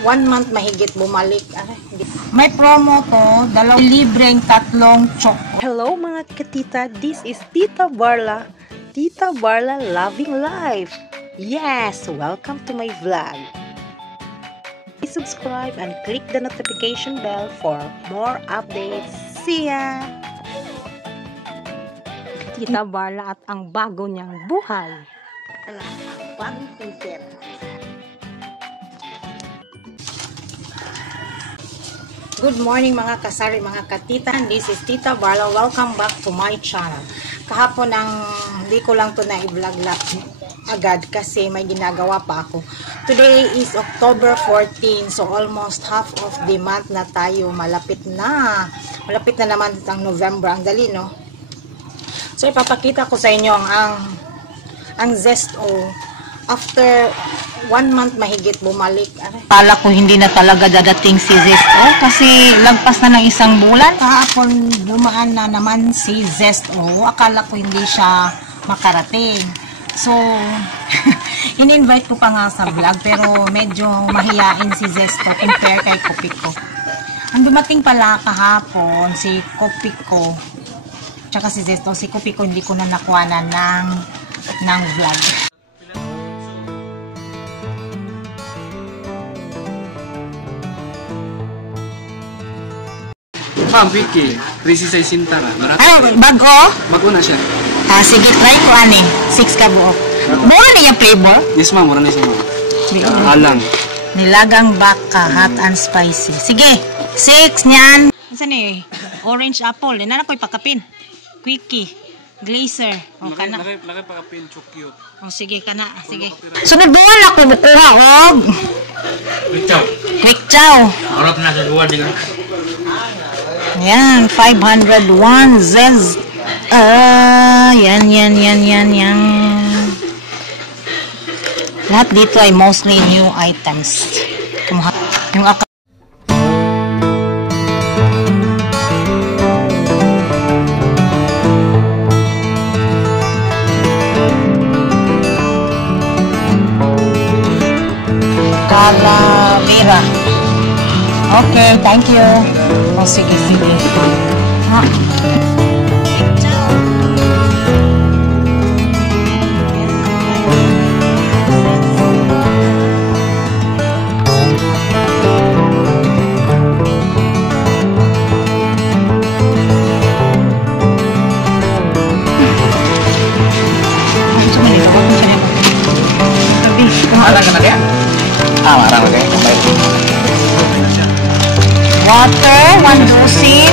1 month mahigit bumalik. May promo to, libreng 3 choco. Hello mga katita, this is Tita Barla. Tita Barla Loving Life. Yes, welcome to my vlog. Please subscribe and click the notification bell for more updates. See ya! Tita Barla at ang bago niyang buhay. Bagong t-shirt. Good morning mga kasari, mga katita. This is Tita Barla. Welcome back to my channel. Kahapon hindi ko lang to na i-vlog agad kasi may ginagawa pa ako. Today is October 14, so almost half of the month na tayo. Malapit na naman ang November. Ang dali, no? So ipapakita ko sa inyo ang Zesto. After 1 month mahigit bumalik. Pala ko hindi na talaga dadating si Zesto kasi lagpas na ng 1 bulan. Kahapon dumaan na naman si Zesto. Akala ko hindi siya makarating. So, in-invite ko pa nga sa vlog pero medyo mahiyain si Zesto compare kay Kopiko. Ang dumating pala kahapon si Kopiko tsaka si Zesto. Si Kopiko hindi ko na nakuha ng vlog. Ma'am, Vicky, 360 na. Ay, bago? Bago na siya. Sige, try ko ani. 6 ka buo. Mura niya flavor? Yes, ma'am. Mura na siya, ma'am. Alang. Nilagang baka, hot and spicy. Sige, 6 niyan. Saan eh? Orange apple. Yan na ko'y pakapin. Quickie. Glazer. O, kana. Lagay pakapin, cute. O, sige, kana. Sige. Sunod duwan ako, bukuha, og. Quick chow. Harap na sa duwan, di ka. Yan, 501 Zez. Yan. Lahat dito ay mostly new items. Yung Calavera. Okay, thank you. O, sige. Ha. Alang ka na kaya? Marang na kaya. Water, 1 dozen.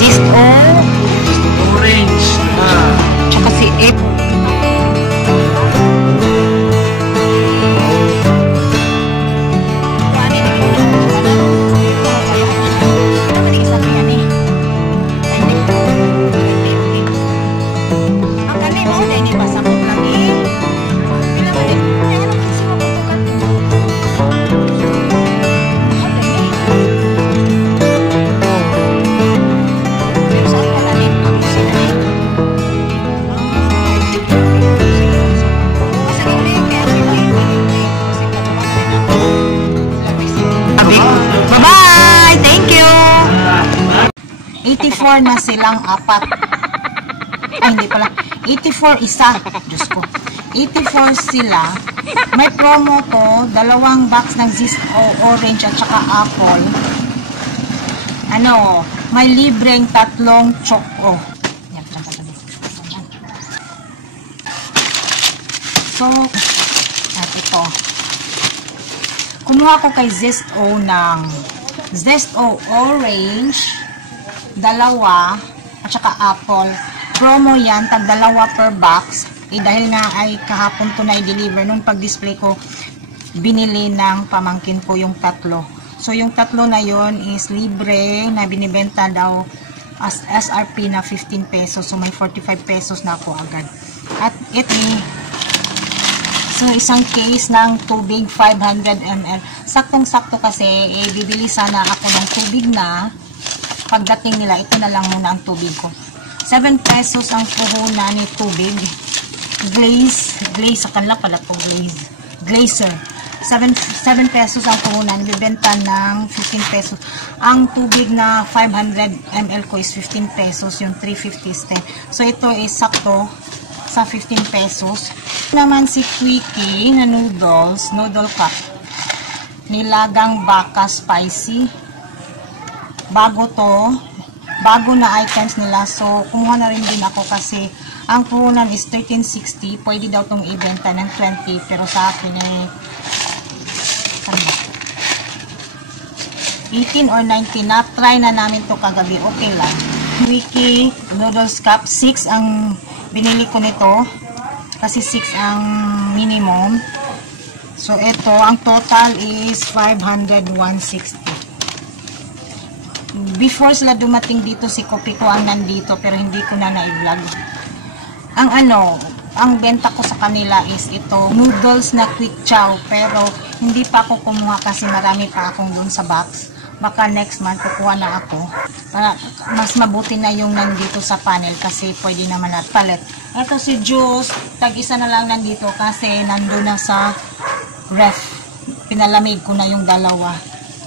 Zesto. Orange. Tsaka si Ed. Bye-bye! Thank you! 84 na silang apat. Ay, hindi pala. 84 isa. Diyos ko. 84 sila. May promo to. 2 box ng Zesto orange at saka apple. May libreng 3 choco. Yan. So, at ito. Kumuha ko kay Zesto ng Zesto orange, 2 at saka apple. Promo yan, tag 2 per box. Dahil nga ay kahapon to na i-deliver. Nung pag-display ko, binili ng pamangkin ko yung 3. So yung 3 na yon is libre na binibenta daw as SRP na 15 pesos. So may 45 pesos na ako agad. At ito, so isang case ng tubig 500 ml. Saktong-sakto kasi bibili sana ako ng tubig na pagdating nila, ito na lang muna ang tubig ko. 7 pesos ang puhunan ni tubig. glaze sa kanila pala po, glazer. 7 pesos ang puhunan, bibenta ng 15 pesos. Ang tubig na 500 ml ko is 15 pesos, yung 350 is 10. So ito is sakto sa 15 pesos. Naman si Quickie na noodle cup. Nilagang baka spicy. Bago na items nila. So kumuha na rin din ako kasi ang puhunan is 13.60. Pwede daw itong ibenta ng 20, pero sa akin ay 18 or 19 na. Try na namin to kagabi. Okay lang. Quickie noodles cup. 6 ang binili ko nito. Kasi 6 ang minimum. So, ito. Ang total is 500, 160. Before sila dumating dito, si Kopi ko ang nandito. Pero hindi ko na na-vlog. Ang benta ko sa kanila is ito, noodles na quick chow, pero hindi pa ako kumuha kasi marami pa akong dun sa box. Baka next month kukuha na ako. Para mas mabuti na yung nandito sa panel kasi pwede naman at palit. Ito si juice, tag-isa na lang nandito kasi nandun na sa ref. Pinalamig ko na yung dalawa.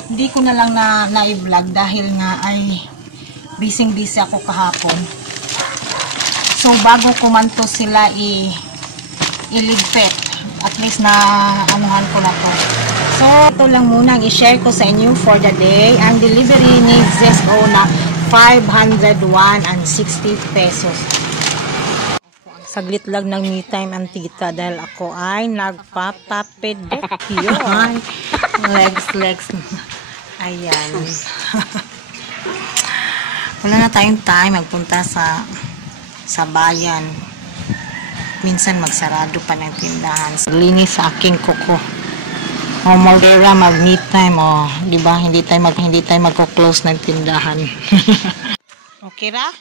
Hindi ko na lang na-vlog dahil nga ay busy ako kahapon. So, bago kumanto sila iligpit. At least na anuhan ko na to. So, ito lang muna ang i-share ko sa inyo for the day. Ang delivery ni Zesto na 501 and 60 pesos. Saglit lang ng me time ang tita dahil ako ay nagpapapedicure. legs. Ayan. Wala na tayong time magpunta sa bayan. Minsan magsarado pa ng tindahan. Linis sa aking kuko. O Moldera mag-meet time o, di ba? Hindi tayo magko-close ng tindahan. Okay ra?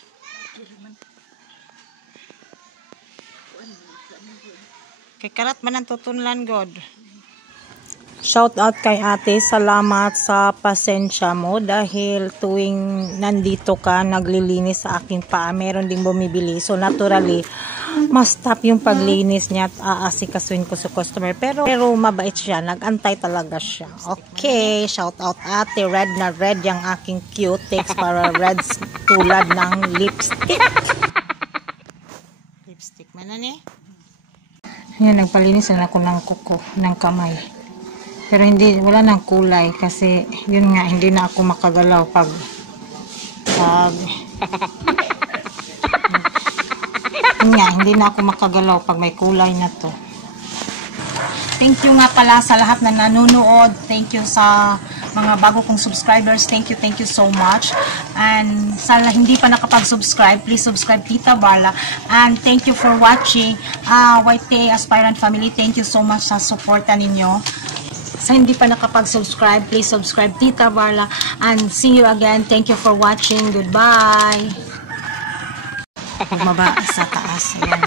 Kay karat man ang tutunlan god. Shout out kay ate, salamat sa pasensya mo dahil tuwing nandito ka naglilinis sa aking paa, meron ding bumibili. So naturally, mas stop yung paglinis niya at aasikasuin ko sa customer. Pero mabait siya, nagantay talaga siya. Okay, shout out ate, red na red yung aking cutex para red tulad ng lipstick. Lipstick man na ni? Yan, nagpalinis na ako ng kuko, ng kamay. Pero wala nang kulay kasi yun nga, hindi na ako makagalaw pag yun nga, hindi na ako makagalaw pag may kulay na to. Thank you nga pala sa lahat na nanonood. Thank you sa mga bago kong subscribers. Thank you so much. And sa hindi pa nakapag-subscribe, please subscribe Tita Barla. And thank you for watching. YT Aspirant Family, thank you so much sa suporta ninyo. Sa hindi pa nakapag-subscribe, please subscribe Tita Barla. And see you again. Thank you for watching. Goodbye. Bumaba sa taas. Ayan.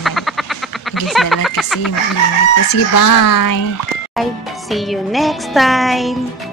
Hindi sila kasi maingay. Sige, bye. See you next time.